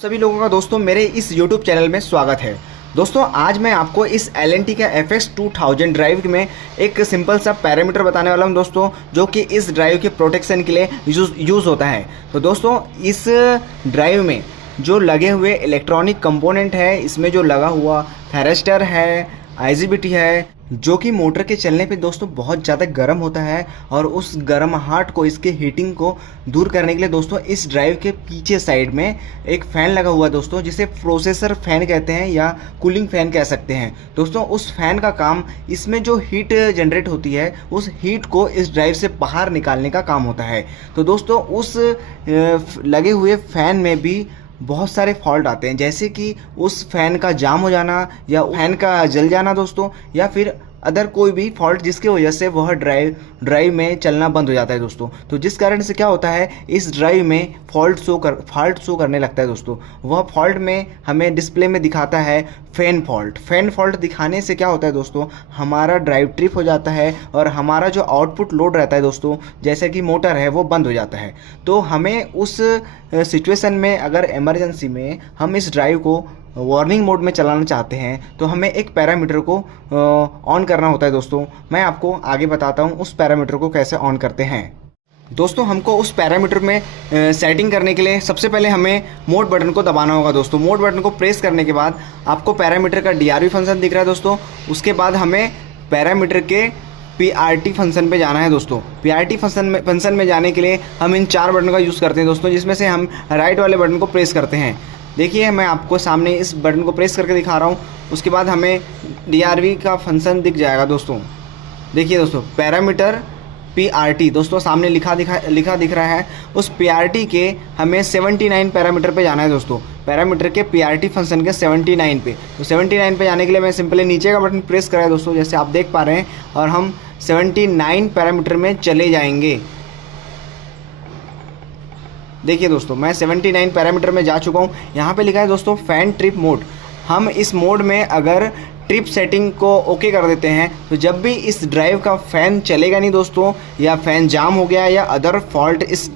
सभी लोगों का दोस्तों मेरे इस YouTube चैनल में स्वागत है। दोस्तों आज मैं आपको इस L&T का FX2000 ड्राइव में एक सिंपल सा पैरामीटर बताने वाला हूं दोस्तों, जो कि इस ड्राइव के प्रोटेक्शन के लिए यूज़ होता है। तो दोस्तों इस ड्राइव में जो लगे हुए इलेक्ट्रॉनिक कंपोनेंट है, इसमें जो लगा हुआ थैरिस्टर है, IGBT है, जो कि मोटर के चलने पे दोस्तों बहुत ज़्यादा गर्म होता है और उस गर्माहट को, इसके हीटिंग को दूर करने के लिए दोस्तों इस ड्राइव के पीछे साइड में एक फ़ैन लगा हुआ है दोस्तों, जिसे प्रोसेसर फ़ैन कहते हैं या कूलिंग फ़ैन कह सकते हैं। दोस्तों उस फ़ैन का काम, इसमें जो हीट जनरेट होती है उस हीट को इस ड्राइव से बाहर निकालने का काम होता है। तो दोस्तों उस लगे हुए फ़ैन में भी बहुत सारे फॉल्ट आते हैं, जैसे कि उस फ़ैन का जाम हो जाना या फ़ैन का जल जाना दोस्तों, या फिर अदर कोई भी फॉल्ट जिसकी वजह से वह ड्राइव में चलना बंद हो जाता है दोस्तों। तो जिस कारण से क्या होता है, इस ड्राइव में फॉल्ट शो करने लगता है दोस्तों। वह फॉल्ट में हमें डिस्प्ले में दिखाता है फ़ैन फॉल्ट दिखाने से क्या होता है दोस्तों, हमारा ड्राइव ट्रिप हो जाता है और हमारा जो आउटपुट लोड रहता है दोस्तों, जैसे कि मोटर है, वो बंद हो जाता है। तो हमें उस सिचुएशन में, अगर इमरजेंसी में हम इस ड्राइव को वार्निंग मोड में चलाना चाहते हैं, तो हमें एक पैरामीटर को ऑन करना होता है दोस्तों। मैं आपको आगे बताता हूं उस पैरामीटर को कैसे ऑन करते हैं। दोस्तों हमको उस पैरामीटर में सेटिंग करने के लिए सबसे पहले हमें मोड बटन को दबाना होगा दोस्तों। मोड बटन को प्रेस करने के बाद आपको पैरामीटर का DRV फंक्शन दिख रहा है दोस्तों। उसके बाद हमें पैरामीटर के PRT फंक्शन पे जाना है दोस्तों। PRT फंक्शन में जाने के लिए हम इन 4 बटन का यूज़ करते हैं दोस्तों, जिसमें से हम राइट वाले बटन को प्रेस करते हैं। देखिए मैं आपको सामने इस बटन को प्रेस करके दिखा रहा हूँ। उसके बाद हमें DRV का फंक्शन दिख जाएगा दोस्तों। देखिए दोस्तों पैरामीटर PRT दोस्तों सामने लिखा दिख रहा है। उस PRT के हमें 79 पैरामीटर पे जाना है दोस्तों। पैरामीटर के PRT फंक्शन के 79 पे। तो 79 पे जाने के लिए मैं सिंपली नीचे का बटन प्रेस करा है दोस्तों, जैसे आप देख पा रहे हैं, और हम 79 पैरामीटर में चले जाएंगे। देखिए दोस्तों मैं 79 पैरामीटर में जा चुका हूँ। यहाँ पे लिखा है दोस्तों फ़ैन ट्रिप मोड। हम इस मोड में अगर ट्रिप सेटिंग को ओके कर देते हैं, तो जब भी इस ड्राइव का फ़ैन चलेगा नहीं दोस्तों, या फ़ैन जाम हो गया या अदर फॉल्ट इस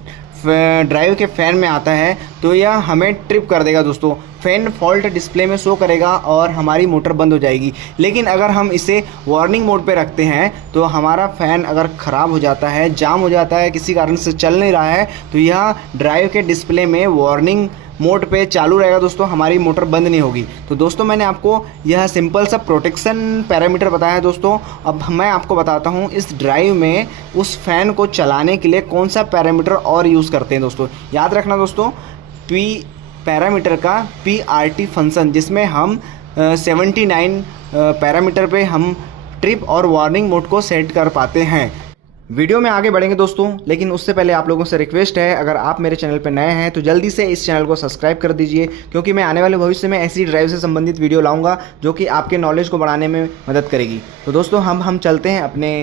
ड्राइव के फ़ैन में आता है, तो यह हमें ट्रिप कर देगा दोस्तों। फ़ैन फॉल्ट डिस्प्ले में शो करेगा और हमारी मोटर बंद हो जाएगी। लेकिन अगर हम इसे वार्निंग मोड पे रखते हैं, तो हमारा फ़ैन अगर ख़राब हो जाता है, जाम हो जाता है, किसी कारण से चल नहीं रहा है, तो यह ड्राइव के डिस्प्ले में वार्निंग मोड पे चालू रहेगा दोस्तों, हमारी मोटर बंद नहीं होगी। तो दोस्तों मैंने आपको यह सिंपल सा प्रोटेक्शन पैरामीटर बताया है दोस्तों। अब मैं आपको बताता हूँ इस ड्राइव में उस फ़ैन को चलाने के लिए कौन सा पैरामीटर और यूज़ करते हैं दोस्तों। याद रखना दोस्तों, पैरामीटर का PRT फंक्शन, जिसमें हम 79 पैरामीटर पे हम ट्रिप और वार्निंग मोड को सेट कर पाते हैं। वीडियो में आगे बढ़ेंगे दोस्तों, लेकिन उससे पहले आप लोगों से रिक्वेस्ट है, अगर आप मेरे चैनल पर नए हैं तो जल्दी से इस चैनल को सब्सक्राइब कर दीजिए, क्योंकि मैं आने वाले भविष्य में ऐसी ड्राइव से संबंधित वीडियो लाऊंगा जो कि आपके नॉलेज को बढ़ाने में मदद करेगी। तो दोस्तों हम चलते हैं अपने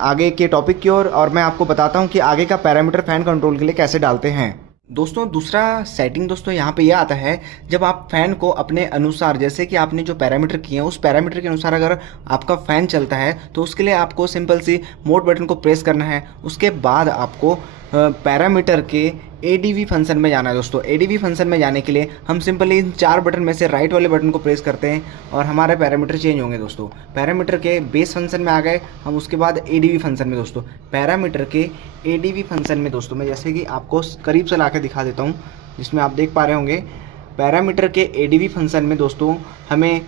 आगे के टॉपिक की ओर, और मैं आपको बताता हूँ कि आगे का पैरामीटर फ़ैन कंट्रोल के लिए कैसे डालते हैं। दोस्तों दूसरा सेटिंग दोस्तों यहाँ पे यह आता है, जब आप फ़ैन को अपने अनुसार, जैसे कि आपने जो पैरामीटर किए हैं उस पैरामीटर के अनुसार अगर आपका फ़ैन चलता है, तो उसके लिए आपको सिंपल सी मोड बटन को प्रेस करना है। उसके बाद आपको पैरामीटर के ADV फंक्शन में जाना है दोस्तों। ADV फंक्शन में जाने के लिए हम सिंपली इन 4 बटन में से राइट वाले बटन को प्रेस करते हैं और हमारे पैरामीटर चेंज होंगे दोस्तों। पैरामीटर के बेस फंक्शन में आ गए हम, उसके बाद ADV फंक्शन में दोस्तों। पैरामीटर के ADV फंक्शन में दोस्तों मैं जैसे कि आपको करीब से ला के दिखा देता हूँ, जिसमें आप देख पा रहे होंगे। पैरामीटर के ADV फंक्शन में दोस्तों हमें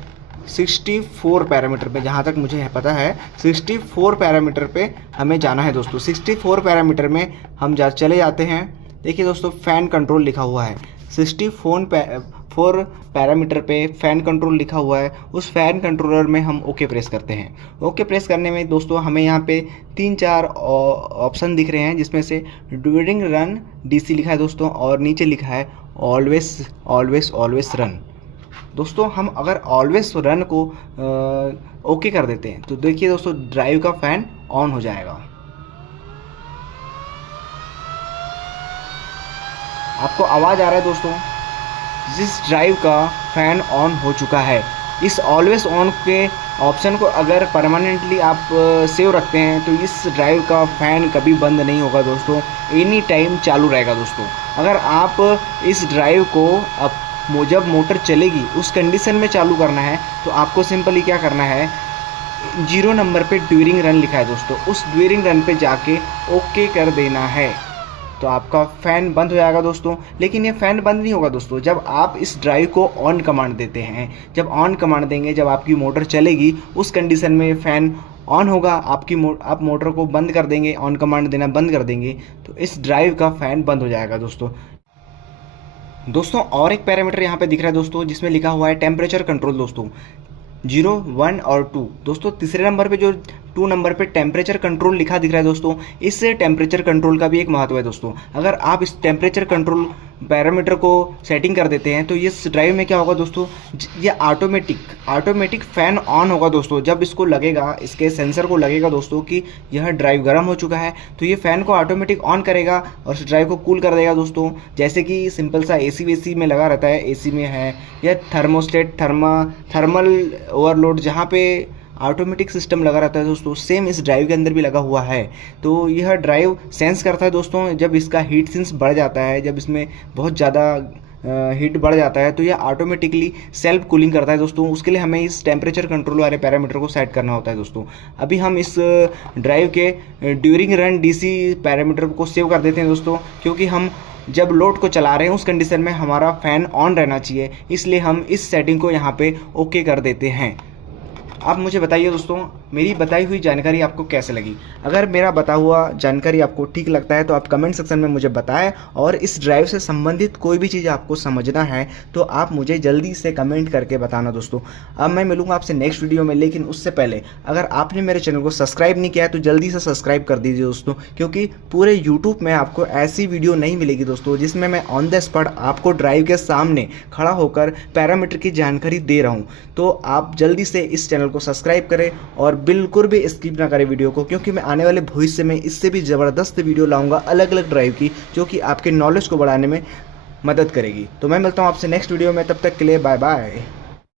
64 पैरामीटर पे, जहाँ तक मुझे पता है 64 पैरामीटर पे हमें जाना है दोस्तों। 64 पैरामीटर में हम चले जाते हैं। देखिए दोस्तों फ़ैन कंट्रोल लिखा हुआ है, 64 पैरामीटर पे फ़ैन कंट्रोल लिखा हुआ है। उस फ़ैन कंट्रोलर में हम ओके प्रेस करते हैं। ओके प्रेस करने में दोस्तों हमें यहाँ पे 3-4 ऑप्शन दिख रहे हैं, जिसमें से ड्यूरिंग रन DC लिखा है दोस्तों, और नीचे लिखा है ऑलवेज रन। दोस्तों हम अगर ऑलवेज रन को ओके कर देते हैं, तो देखिए दोस्तों ड्राइव का फ़ैन ऑन हो जाएगा। आपको आवाज़ आ रहा है दोस्तों, जिस ड्राइव का फ़ैन ऑन हो चुका है। इस ऑलवेज ऑन के ऑप्शन को अगर परमानेंटली आप सेव रखते हैं, तो इस ड्राइव का फ़ैन कभी बंद नहीं होगा दोस्तों, एनी टाइम चालू रहेगा दोस्तों। अगर आप इस ड्राइव को जब मोटर चलेगी उस कंडीशन में चालू करना है, तो आपको सिंपली क्या करना है, 0 नंबर पे ड्यूरिंग रन लिखा है दोस्तों, उस ड्यूरिंग रन पे जाके ओके कर देना है, तो आपका फ़ैन बंद हो जाएगा दोस्तों। लेकिन ये फ़ैन बंद नहीं होगा दोस्तों जब आप इस ड्राइव को ऑन कमांड देते हैं। जब ऑन कमांड देंगे, जब आपकी मोटर चलेगी उस कंडीशन में फ़ैन ऑन होगा, आप मोटर को बंद कर देंगे, ऑन कमांड देना बंद कर देंगे, तो इस ड्राइव का फ़ैन बंद हो जाएगा दोस्तों। और एक पैरामीटर यहाँ पे दिख रहा है दोस्तों, जिसमें लिखा हुआ है टेम्परेचर कंट्रोल दोस्तों, 0, 1 और 2 दोस्तों। तीसरे नंबर पे जो 2 नंबर पे टेम्परेचर कंट्रोल लिखा दिख रहा है दोस्तों, इस टेम्परेचर कंट्रोल का भी एक महत्व है दोस्तों। अगर आप इस टेम्परेचर कंट्रोल पैरामीटर को सेटिंग कर देते हैं तो इस ड्राइव में क्या होगा दोस्तों, ये ऑटोमेटिक फ़ैन ऑन होगा दोस्तों। जब इसको लगेगा, इसके सेंसर को लगेगा दोस्तों कि यह ड्राइव गर्म हो चुका है, तो ये फ़ैन को ऑटोमेटिक ऑन करेगा और इस ड्राइव को कूल कर देगा दोस्तों। जैसे कि सिंपल सा एसी वेसी में लगा रहता है, एसी में है, या थर्मोस्टेट थर्मल ओवरलोड जहाँ पे ऑटोमेटिक सिस्टम लगा रहता है दोस्तों, सेम इस ड्राइव के अंदर भी लगा हुआ है। तो यह ड्राइव सेंस करता है दोस्तों, जब इसका हीट सिंस बढ़ जाता है, जब इसमें बहुत ज़्यादा हीट बढ़ जाता है, तो यह ऑटोमेटिकली सेल्फ कूलिंग करता है दोस्तों। उसके लिए हमें इस टेम्परेचर कंट्रोल वाले पैरामीटर को सेट करना होता है दोस्तों। अभी हम इस ड्राइव के ड्यूरिंग रन डीसी पैरामीटर को सेव कर देते हैं दोस्तों, क्योंकि हम जब लोड को चला रहे हैं उस कंडीशन में हमारा फ़ैन ऑन रहना चाहिए, इसलिए हम इस सेटिंग को यहाँ पे ओके कर देते हैं। आप मुझे बताइए दोस्तों, मेरी बताई हुई जानकारी आपको कैसे लगी। अगर मेरा बता हुआ जानकारी आपको ठीक लगता है तो आप कमेंट सेक्शन में मुझे बताएं, और इस ड्राइव से संबंधित कोई भी चीज़ आपको समझना है तो आप मुझे जल्दी से कमेंट करके बताना दोस्तों। अब मैं मिलूंगा आपसे नेक्स्ट वीडियो में, लेकिन उससे पहले अगर आपने मेरे चैनल को सब्सक्राइब नहीं किया है तो जल्दी से सब्सक्राइब कर दीजिए दोस्तों, क्योंकि पूरे यूट्यूब में आपको ऐसी वीडियो नहीं मिलेगी दोस्तों जिसमें मैं ऑन द स्पॉट आपको ड्राइव के सामने खड़ा होकर पैरामीटर की जानकारी दे रहा हूँ। तो आप जल्दी से इस चैनल को सब्सक्राइब करें और बिल्कुल भी स्किप ना करें वीडियो को, क्योंकि मैं आने वाले भविष्य में इससे भी ज़बरदस्त वीडियो लाऊंगा अलग अलग ड्राइव की, जो कि आपके नॉलेज को बढ़ाने में मदद करेगी। तो मैं मिलता हूँ आपसे नेक्स्ट वीडियो में, तब तक के लिए बाय बाय।